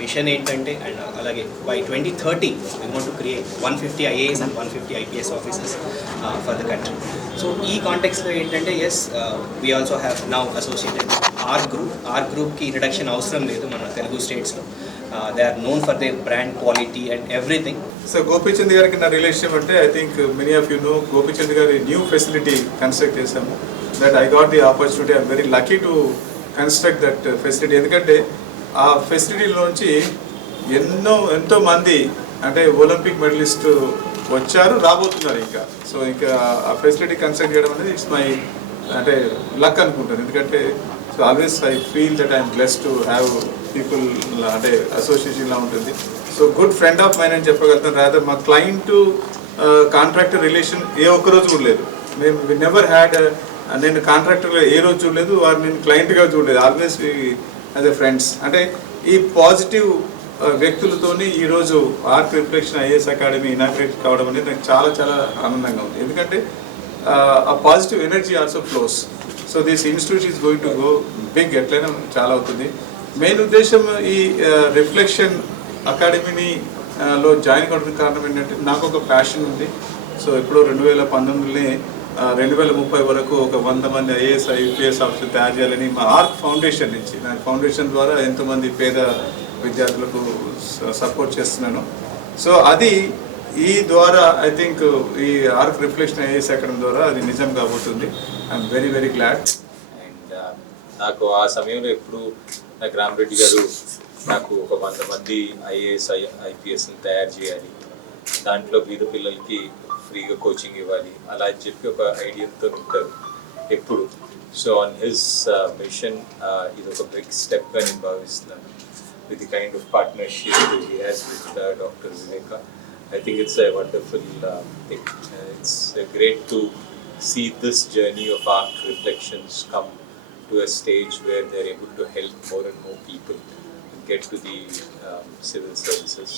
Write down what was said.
Machine ఏంటంటే and అలాగే by 2030 we want to create 150 IAS and 150 IPS officers for the country. So ఈ కాంటెక్స్లో ఏంటంటే as we also have now associated are గ్రూప్కి introduction అవసరం లేదు మన తెలుగు స్టేట్స్లో. They are known for their brand quality and everything. So Gopichand గారికి నా రిలేషన్ అంటే I think many of you know Gopichand గారి న్యూ ఫెసిలిటీ కన్స్ట్రక్ట్ చేశాము. That I got the opportunity. I'm very lucky to construct that facility. ఎందుకంటే ఆ ఫెసిలిటీలోంచి ఎంతో మంది అంటే ఒలింపిక్ మెడలిస్ట్ వచ్చారు, రాబోతున్నారు ఇంకా. సో ఇంకా ఆ ఫెసిలిటీ కన్స్ట్రక్ట్ చేయడం అనేది ఇట్స్ మై అంటే లక్ అనుకుంటాను. ఎందుకంటే so always I feel that I'm blessed to have people అంటే అసోసియేషన్లా ఉంటుంది. So good friend of mine అని చెప్పగలుగుతాను. రాదర్ మా క్లయింట్ కాంట్రాక్టర్ రిలేషన్ ఏ ఒక్కరోజు కూడా లేదు. మేము వి నెవర్ హ్యాడ్ నేను కాంట్రాక్టర్గా ఏ రోజు చూడలేదు, వారు నేను క్లయింట్గా చూడలేదు. Always as a friends. అంటే ఈ పాజిటివ్ వ్యక్తులతోని ఈరోజు Arc reflection IAS academy inaugurate కావడం అనేది నాకు చాలా చాలా ఆనందంగా ఉంది. ఎందుకంటే ఆ positive energy also flows. So this institute is going to go big. ఎట్లయినా చాలా అవుతుంది. మెయిన్ ఉద్దేశం ఈ రిఫ్లెక్షన్ అకాడమీని లో జాయిన్ కావడానికి కారణం ఏంటంటే నాకు ఒక ప్యాషన్ ఉంది. సో ఇప్పుడు 2019 2030 వరకు ఒక 100 మంది ఐఏఎస్ ఐపీఎస్ ఆఫీసర్ తయారు చేయాలని మా ఆర్క్ ఫౌండేషన్ నుంచి, నా ఫౌండేషన్ ద్వారా ఎంతోమంది పేద విద్యార్థులకు సపోర్ట్ చేస్తున్నాను. సో అది ఈ ద్వారా ఐ థింక్ ఈ ఆర్క్ రిఫ్లెక్షన్ ఐఏఎస్ అకాడమీ ద్వారా అది నిజం కాబోతుంది. I'm very very glad. And నాకు ఆ సమయంలో ఎప్పుడు నాకు రామరెడ్డి గారు నాకు ఒక 100 మంది ఐఏఎస్ ఐపీఎస్ని తయారు చేయాలి, దాంట్లో బీద పిల్లలకి ఫ్రీగా కోచింగ్ ఇవ్వాలి అలా అని చెప్పి ఒక ఐడియాతో ఉంటారు ఎప్పుడు. సో ఆన్ హిస్ మిషన్ ఇది ఒక బిగ్ స్టెప్గా నేను భావిస్తున్నాను. With the kind of partnership he has with doctor Viveka, I think it's a wonderful thing. It's great to see this journey of ARC Reflections come to a stage where they're able to help more and more people get to the civil services.